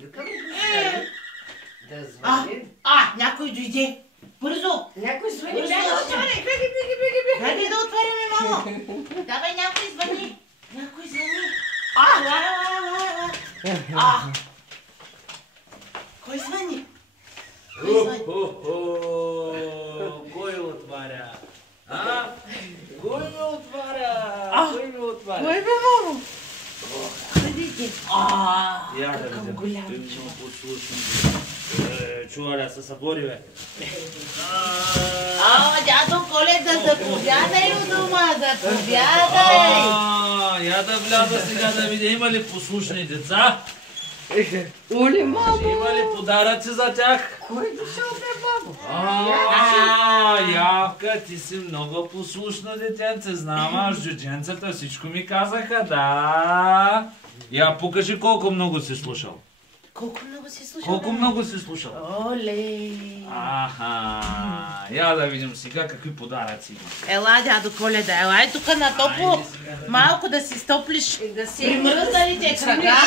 Викам да звъни. Някой дойде. Бързо! Някой звъни. Бързо да отваря! Хайде да отваряме, мамо! Давай, някой звъни! Някой звъни! Кой звъни? Кой отваря? Кой ми отваря? Кой ми отваря? Кой бе, мамо? Ходите! Я да какъв видя. голям Той човек. много послушен. Чуваля се събори, бе. Дядо Коледа, заповядай у дома, заповядай! Я да вляза сега да видя, има ли послушни деца? Оле, мамо! Има ли подаръци за тях? Кой дошъл бе, бабо? Явка, ти си много послушно детенце, знам аз, джудженцата всичко ми казаха, да. Я покажи колко много си слушал. Колко много си слушал? Колко много си слушал. Оле! Я да видим сега какви подаръци има. Ела, дядо Коледа, ела тук на топло. Малко да си стоплиш примръзналите крага. Да,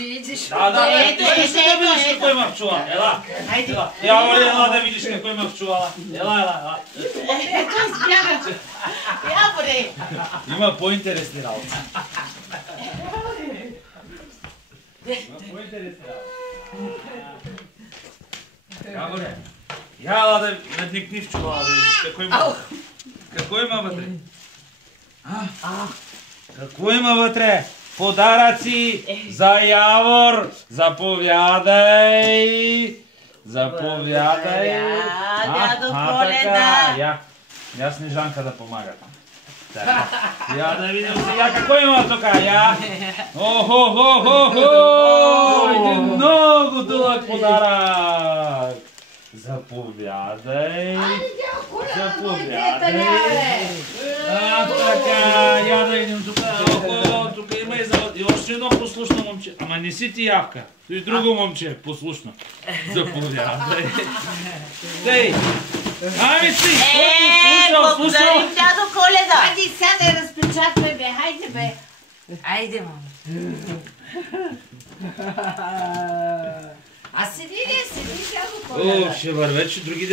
Ето, да видиш ето. какво има в чула. Ела, Хайде. ела да видиш какво има в чула. Ела. Ето избяга. Я, бре. Има по-интересни работи. Я да вникни в чула, да видиш какво има. Какво има вътре? Какво има вътре? Подаръци за Явор! Заповядай! Заповядай! Дядо Коледа! Я Снежанка да помага. Я да видим сега какво има тук. Един много дълъг подарък. Заповядай. Заповядай. Така, я да видим тук. Тук има и още едно послушно момче. Ама не си ти Явка. И друго момче послушно. Заповядай. Тъй. Ами си, слушал. Благодарим, дядо Коледа. Хайде сега да разпечатвай, бе, хайде, бе. Айде, мамо. Седи, дядо Коледа. Ще върве, че други